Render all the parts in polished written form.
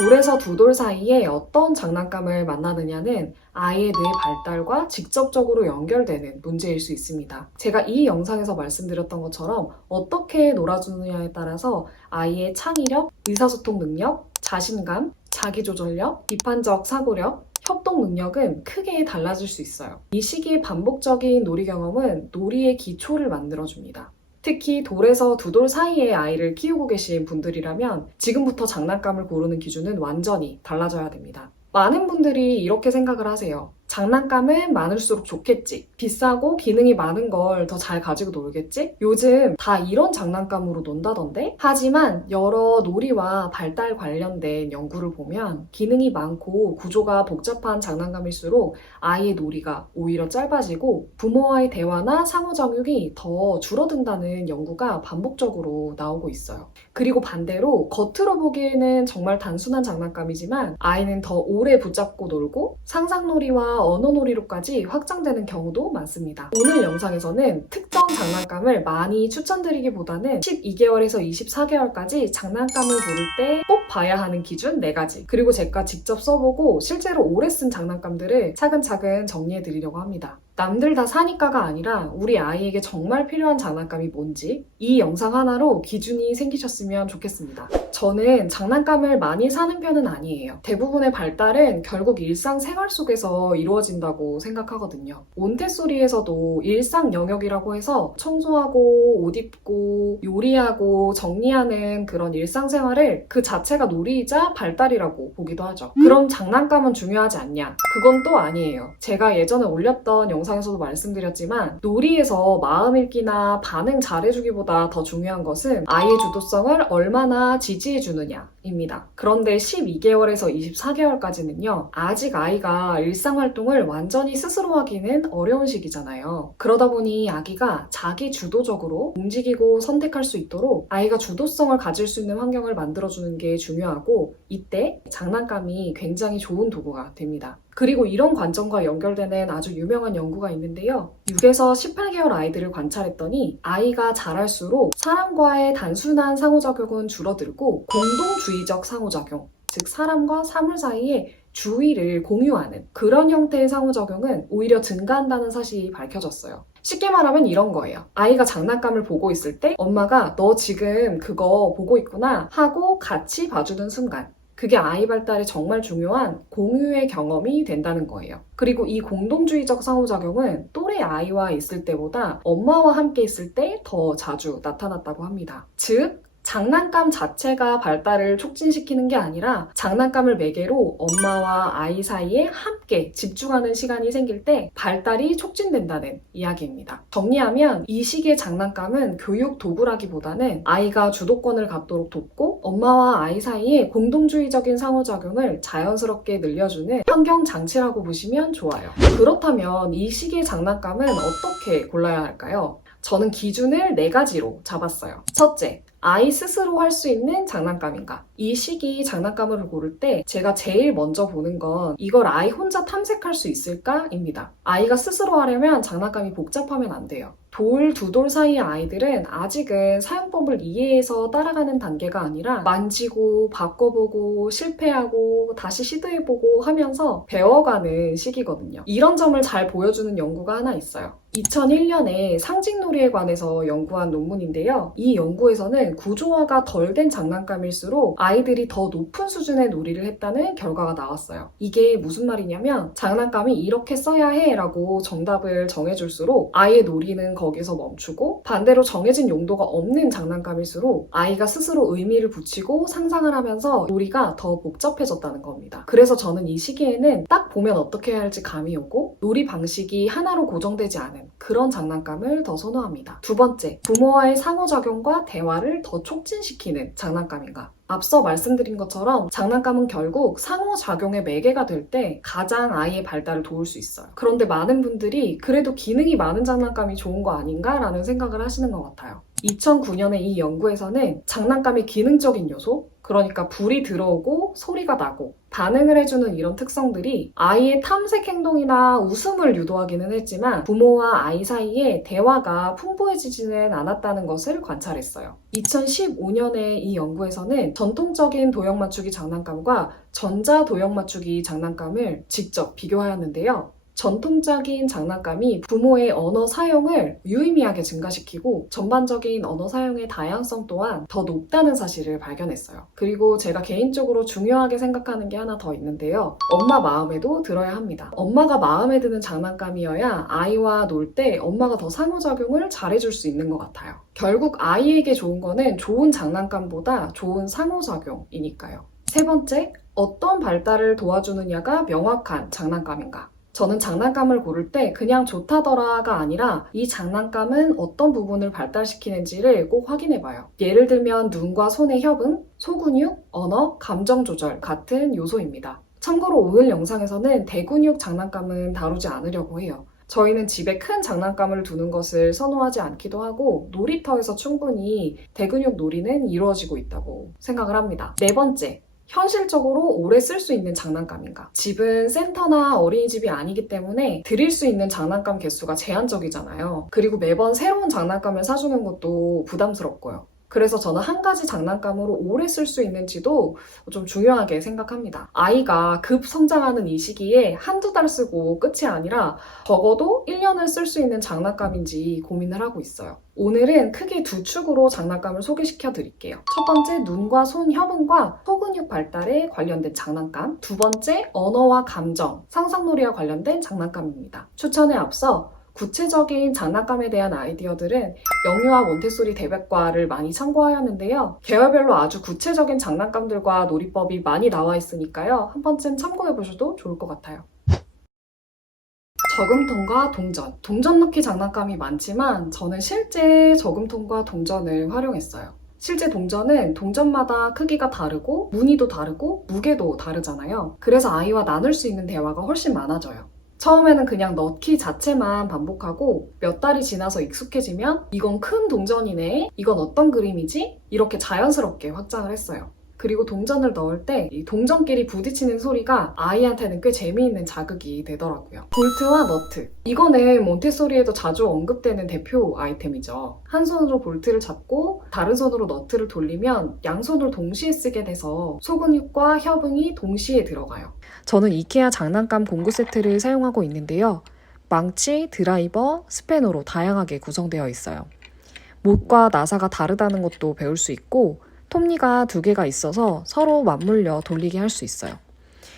돌에서 두 돌 사이에 어떤 장난감을 만나느냐는 아이의 뇌 발달과 직접적으로 연결되는 문제일 수 있습니다. 제가 이 영상에서 말씀드렸던 것처럼 어떻게 놀아주느냐에 따라서 아이의 창의력, 의사소통 능력, 자신감, 자기조절력, 비판적 사고력, 협동 능력은 크게 달라질 수 있어요. 이 시기의 반복적인 놀이 경험은 놀이의 기초를 만들어줍니다. 특히 돌에서 두 돌 사이의 아이를 키우고 계신 분들이라면 지금부터 장난감을 고르는 기준은 완전히 달라져야 됩니다. 많은 분들이 이렇게 생각을 하세요. 장난감은 많을수록 좋겠지. 비싸고 기능이 많은 걸 더 잘 가지고 놀겠지? 요즘 다 이런 장난감으로 논다던데? 하지만 여러 놀이와 발달 관련된 연구를 보면 기능이 많고 구조가 복잡한 장난감일수록 아이의 놀이가 오히려 짧아지고 부모와의 대화나 상호작용이 더 줄어든다는 연구가 반복적으로 나오고 있어요. 그리고 반대로 겉으로 보기에는 정말 단순한 장난감이지만 아이는 더 오래 붙잡고 놀고 상상놀이와 언어놀이로까지 확장되는 경우도 많습니다. 오늘 영상에서는 특정 장난감을 많이 추천드리기보다는 12개월에서 24개월까지 장난감을 고를 때 꼭 봐야 하는 기준 4가지, 그리고 제가 직접 써보고 실제로 오래 쓴 장난감들을 차근차근 정리해드리려고 합니다. 남들 다 사니까가 아니라 우리 아이에게 정말 필요한 장난감이 뭔지 이 영상 하나로 기준이 생기셨으면 좋겠습니다. 저는 장난감을 많이 사는 편은 아니에요. 대부분의 발달은 결국 일상생활 속에서 이루어진다고 생각하거든요. 몬테소리에서도 일상 영역이라고 해서 청소하고 옷 입고 요리하고 정리하는 그런 일상생활을 그 자체가 놀이이자 발달이라고 보기도 하죠. 그럼 장난감은 중요하지 않냐? 그건 또 아니에요. 제가 예전에 올렸던 영상에서도 말씀드렸지만 놀이에서 마음 읽기나 반응 잘해주기보다 더 중요한 것은 아이의 주도성을 얼마나 지지해주느냐입니다. 그런데 12개월에서 24개월까지는요, 아직 아이가 일상활동을 완전히 스스로 하기는 어려운 시기잖아요. 그러다 보니 아기가 자기 주도적으로 움직이고 선택할 수 있도록 아이가 주도성을 가질 수 있는 환경을 만들어주는 게 중요하고, 이때 장난감이 굉장히 좋은 도구가 됩니다. 그리고 이런 관점과 연결되는 아주 유명한 연구가 있는데요. 6에서 18개월 아이들을 관찰했더니 아이가 자랄수록 사람과의 단순한 상호작용은 줄어들고 공동주의적 상호작용, 즉 사람과 사물 사이에 주의를 공유하는 그런 형태의 상호작용은 오히려 증가한다는 사실이 밝혀졌어요. 쉽게 말하면 이런 거예요. 아이가 장난감을 보고 있을 때 엄마가 너 지금 그거 보고 있구나 하고 같이 봐주는 순간, 그게 아이 발달에 정말 중요한 공유의 경험이 된다는 거예요. 그리고 이 공동주의적 상호작용은 또래 아이와 있을 때보다 엄마와 함께 있을 때 더 자주 나타났다고 합니다. 즉, 장난감 자체가 발달을 촉진시키는 게 아니라 장난감을 매개로 엄마와 아이 사이에 함께 집중하는 시간이 생길 때 발달이 촉진된다는 이야기입니다. 정리하면 이 시기의 장난감은 교육 도구라기보다는 아이가 주도권을 갖도록 돕고 엄마와 아이 사이에 공동주의적인 상호작용을 자연스럽게 늘려주는 환경 장치라고 보시면 좋아요. 그렇다면 이 시기의 장난감은 어떻게 골라야 할까요? 저는 기준을 4가지로 잡았어요. 첫째, 아이 스스로 할 수 있는 장난감인가? 이 시기 장난감을 고를 때 제가 제일 먼저 보는 건 이걸 아이 혼자 탐색할 수 있을까입니다. 아이가 스스로 하려면 장난감이 복잡하면 안 돼요. 돌, 두 돌 사이의 아이들은 아직은 사용법을 이해해서 따라가는 단계가 아니라 만지고 바꿔보고 실패하고 다시 시도해보고 하면서 배워가는 시기거든요. 이런 점을 잘 보여주는 연구가 하나 있어요. 2001년에 상징놀이에 관해서 연구한 논문인데요. 이 연구에서는 구조화가 덜 된 장난감일수록 아이들이 더 높은 수준의 놀이를 했다는 결과가 나왔어요. 이게 무슨 말이냐면 장난감이 이렇게 써야 해 라고 정답을 정해줄수록 아이의 놀이는 거기서 멈추고, 반대로 정해진 용도가 없는 장난감일수록 아이가 스스로 의미를 붙이고 상상을 하면서 놀이가 더 복잡해졌다는 겁니다. 그래서 저는 이 시기에는 딱 보면 어떻게 해야 할지 감이 오고 놀이 방식이 하나로 고정되지 않은 그런 장난감을 더 선호합니다. 두 번째, 부모와의 상호작용과 대화를 더 촉진시키는 장난감인가? 앞서 말씀드린 것처럼 장난감은 결국 상호작용의 매개가 될 때 가장 아이의 발달을 도울 수 있어요. 그런데 많은 분들이 그래도 기능이 많은 장난감이 좋은 거 아닌가라는 생각을 하시는 것 같아요. 2009년에 이 연구에서는 장난감의 기능적인 요소, 그러니까 불이 들어오고 소리가 나고 반응을 해주는 이런 특성들이 아이의 탐색 행동이나 웃음을 유도하기는 했지만 부모와 아이 사이에 대화가 풍부해지지는 않았다는 것을 관찰했어요. 2015년에 이 연구에서는 전통적인 도형 맞추기 장난감과 전자 도형 맞추기 장난감을 직접 비교하였는데요. 전통적인 장난감이 부모의 언어 사용을 유의미하게 증가시키고 전반적인 언어 사용의 다양성 또한 더 높다는 사실을 발견했어요. 그리고 제가 개인적으로 중요하게 생각하는 게 하나 더 있는데요. 엄마 마음에도 들어야 합니다. 엄마가 마음에 드는 장난감이어야 아이와 놀 때 엄마가 더 상호작용을 잘해줄 수 있는 것 같아요. 결국 아이에게 좋은 거는 좋은 장난감보다 좋은 상호작용이니까요. 세 번째, 어떤 발달을 도와주느냐가 명확한 장난감인가? 저는 장난감을 고를 때 그냥 좋다더라가 아니라 이 장난감은 어떤 부분을 발달시키는지를 꼭 확인해봐요. 예를 들면 눈과 손의 협응, 소근육, 언어, 감정 조절 같은 요소입니다. 참고로 오늘 영상에서는 대근육 장난감은 다루지 않으려고 해요. 저희는 집에 큰 장난감을 두는 것을 선호하지 않기도 하고 놀이터에서 충분히 대근육 놀이는 이루어지고 있다고 생각을 합니다. 네 번째, 현실적으로 오래 쓸 수 있는 장난감인가? 집은 센터나 어린이집이 아니기 때문에 드릴 수 있는 장난감 개수가 제한적이잖아요. 그리고 매번 새로운 장난감을 사주는 것도 부담스럽고요. 그래서 저는 한 가지 장난감으로 오래 쓸 수 있는지도 좀 중요하게 생각합니다. 아이가 급 성장하는 이 시기에 한두 달 쓰고 끝이 아니라 적어도 1년을 쓸 수 있는 장난감인지 고민을 하고 있어요. 오늘은 크게 두 축으로 장난감을 소개시켜 드릴게요. 첫 번째, 눈과 손 협응과 소근육 발달에 관련된 장난감. 두 번째, 언어와 감정, 상상놀이와 관련된 장난감입니다. 추천에 앞서 구체적인 장난감에 대한 아이디어들은 영유아 몬테소리 대백과를 많이 참고하였는데요. 계열별로 아주 구체적인 장난감들과 놀이법이 많이 나와 있으니까요. 한 번쯤 참고해 보셔도 좋을 것 같아요. 저금통과 동전. 동전 넣기 장난감이 많지만 저는 실제 저금통과 동전을 활용했어요. 실제 동전은 동전마다 크기가 다르고 무늬도 다르고 무게도 다르잖아요. 그래서 아이와 나눌 수 있는 대화가 훨씬 많아져요. 처음에는 그냥 넣기 자체만 반복하고 몇 달이 지나서 익숙해지면 이건 큰 동전이네, 이건 어떤 그림이지? 이렇게 자연스럽게 확장을 했어요. 그리고 동전을 넣을 때 이 동전끼리 부딪히는 소리가 아이한테는 꽤 재미있는 자극이 되더라고요. 볼트와 너트. 이거는 몬테소리에도 자주 언급되는 대표 아이템이죠. 한 손으로 볼트를 잡고 다른 손으로 너트를 돌리면 양손을 동시에 쓰게 돼서 소근육과 협응이 동시에 들어가요. 저는 이케아 장난감 공구 세트를 사용하고 있는데요. 망치, 드라이버, 스패너로 다양하게 구성되어 있어요. 못과 나사가 다르다는 것도 배울 수 있고 톱니가 두 개가 있어서 서로 맞물려 돌리게 할 수 있어요.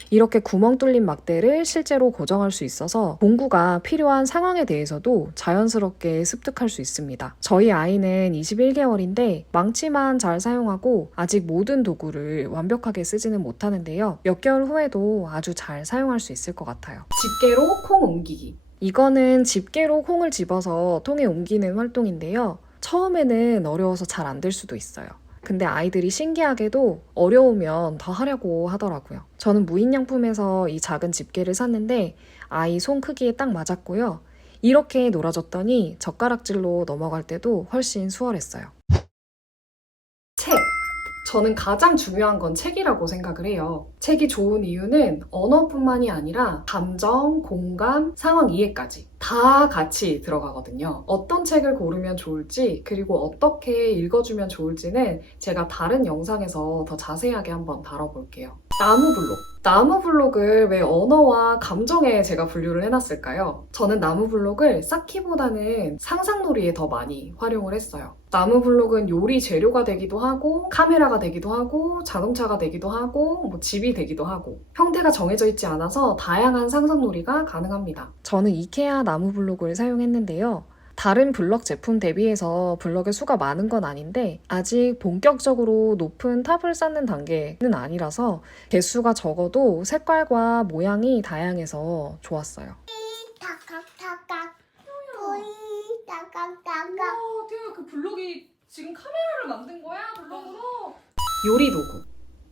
이렇게 구멍 뚫린 막대를 실제로 고정할 수 있어서 공구가 필요한 상황에 대해서도 자연스럽게 습득할 수 있습니다. 저희 아이는 21개월인데 망치만 잘 사용하고 아직 모든 도구를 완벽하게 쓰지는 못하는데요. 몇 개월 후에도 아주 잘 사용할 수 있을 것 같아요. 집게로 콩 옮기기. 이거는 집게로 콩을 집어서 통에 옮기는 활동인데요. 처음에는 어려워서 잘 안 될 수도 있어요. 근데 아이들이 신기하게도 어려우면 더 하려고 하더라고요. 저는 무인양품에서 이 작은 집게를 샀는데 아이 손 크기에 딱 맞았고요. 이렇게 놀아줬더니 젓가락질로 넘어갈 때도 훨씬 수월했어요. 책! 저는 가장 중요한 건 책이라고 생각을 해요. 책이 좋은 이유는 언어뿐만이 아니라 감정, 공감, 상황 이해까지 다 같이 들어가거든요. 어떤 책을 고르면 좋을지 그리고 어떻게 읽어주면 좋을지는 제가 다른 영상에서 더 자세하게 한번 다뤄볼게요. 나무블록. 나무블록을 왜 언어와 감정에 제가 분류를 해놨을까요? 저는 나무블록을 쌓기보다는 상상놀이에 더 많이 활용을 했어요. 나무블록은 요리 재료가 되기도 하고 카메라가 되기도 하고 자동차가 되기도 하고 집이 되기도 하고 형태가 정해져 있지 않아서 다양한 상상놀이가 가능합니다. 저는 이케아 나무블록을 사용했는데요. 다른 블럭 제품 대비해서 블럭의 수가 많은 건 아닌데 아직 본격적으로 높은 탑을 쌓는 단계는 아니라서 개수가 적어도 색깔과 모양이 다양해서 좋았어요. 타깍타깍 보이 타깍타깍. 태우야, 그 블럭이 지금 카메라를 만든 거야? 블럭으로? 요리 도구.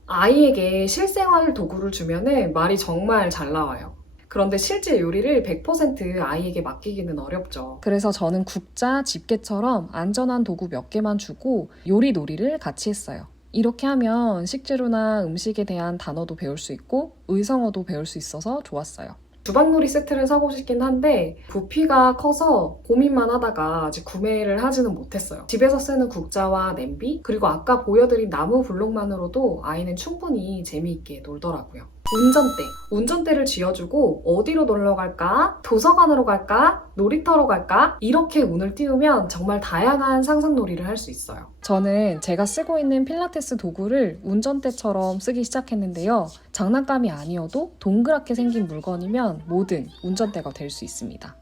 아이에게 실생활 도구를 주면은 말이 정말 잘 나와요. 그런데 실제 요리를 100% 아이에게 맡기기는 어렵죠. 그래서 저는 국자, 집게처럼 안전한 도구 몇 개만 주고 요리 놀이를 같이 했어요. 이렇게 하면 식재료나 음식에 대한 단어도 배울 수 있고 의성어도 배울 수 있어서 좋았어요. 주방놀이 세트를 사고 싶긴 한데 부피가 커서 고민만 하다가 아직 구매를 하지는 못했어요. 집에서 쓰는 국자와 냄비, 그리고 아까 보여드린 나무 블록만으로도 아이는 충분히 재미있게 놀더라고요. 운전대를 쥐어주고 어디로 놀러 갈까? 도서관으로 갈까? 놀이터로 갈까? 이렇게 운을 띄우면 정말 다양한 상상놀이를 할 수 있어요. 저는 제가 쓰고 있는 필라테스 도구를 운전대처럼 쓰기 시작했는데요. 장난감이 아니어도 동그랗게 생긴 물건이면 뭐든 운전대가 될 수 있습니다.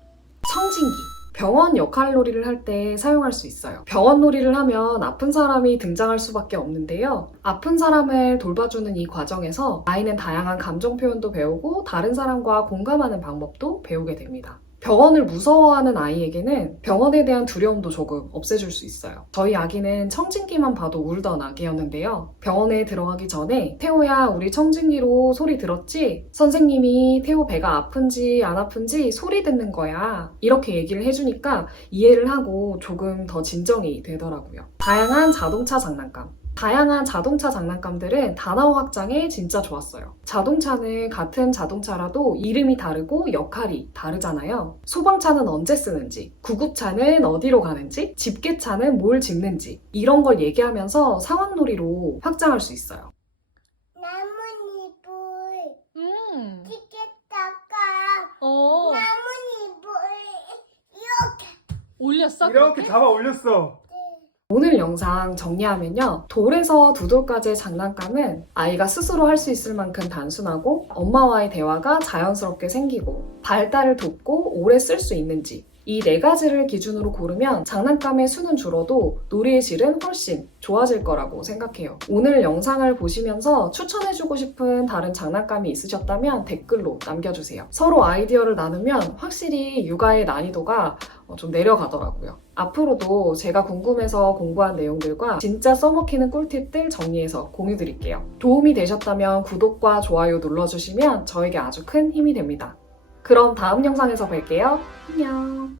청진기. 병원 역할놀이를 할 때 사용할 수 있어요. 병원 놀이를 하면 아픈 사람이 등장할 수밖에 없는데요. 아픈 사람을 돌봐주는 이 과정에서 아이는 다양한 감정 표현도 배우고 다른 사람과 공감하는 방법도 배우게 됩니다. 병원을 무서워하는 아이에게는 병원에 대한 두려움도 조금 없애줄 수 있어요. 저희 아기는 청진기만 봐도 울던 아기였는데요. 병원에 들어가기 전에 태호야, 우리 청진기로 소리 들었지? 선생님이 태호 배가 아픈지 안 아픈지 소리 듣는 거야. 이렇게 얘기를 해주니까 이해를 하고 조금 더 진정이 되더라고요. 다양한 자동차 장난감들은 단어 확장에 진짜 좋았어요. 자동차는 같은 자동차라도 이름이 다르고 역할이 다르잖아요. 소방차는 언제 쓰는지, 구급차는 어디로 가는지, 집게차는 뭘 짚는지 이런 걸 얘기하면서 상황놀이로 확장할 수 있어요. 나뭇잎을 찢겠다가 나뭇잎을 이렇게 올렸어? 이렇게 잡아 올렸어. 오늘 영상 정리하면요. 돌에서 두 돌까지의 장난감은 아이가 스스로 할 수 있을 만큼 단순하고 엄마와의 대화가 자연스럽게 생기고 발달을 돕고 오래 쓸 수 있는지 이 네 가지를 기준으로 고르면 장난감의 수는 줄어도 놀이의 질은 훨씬 좋아질 거라고 생각해요. 오늘 영상을 보시면서 추천해주고 싶은 다른 장난감이 있으셨다면 댓글로 남겨주세요. 서로 아이디어를 나누면 확실히 육아의 난이도가 좀 내려가더라고요. 앞으로도 제가 궁금해서 공부한 내용들과 진짜 써먹히는 꿀팁들 정리해서 공유드릴게요. 도움이 되셨다면 구독과 좋아요 눌러주시면 저에게 아주 큰 힘이 됩니다. 그럼 다음 영상에서 뵐게요. 안녕.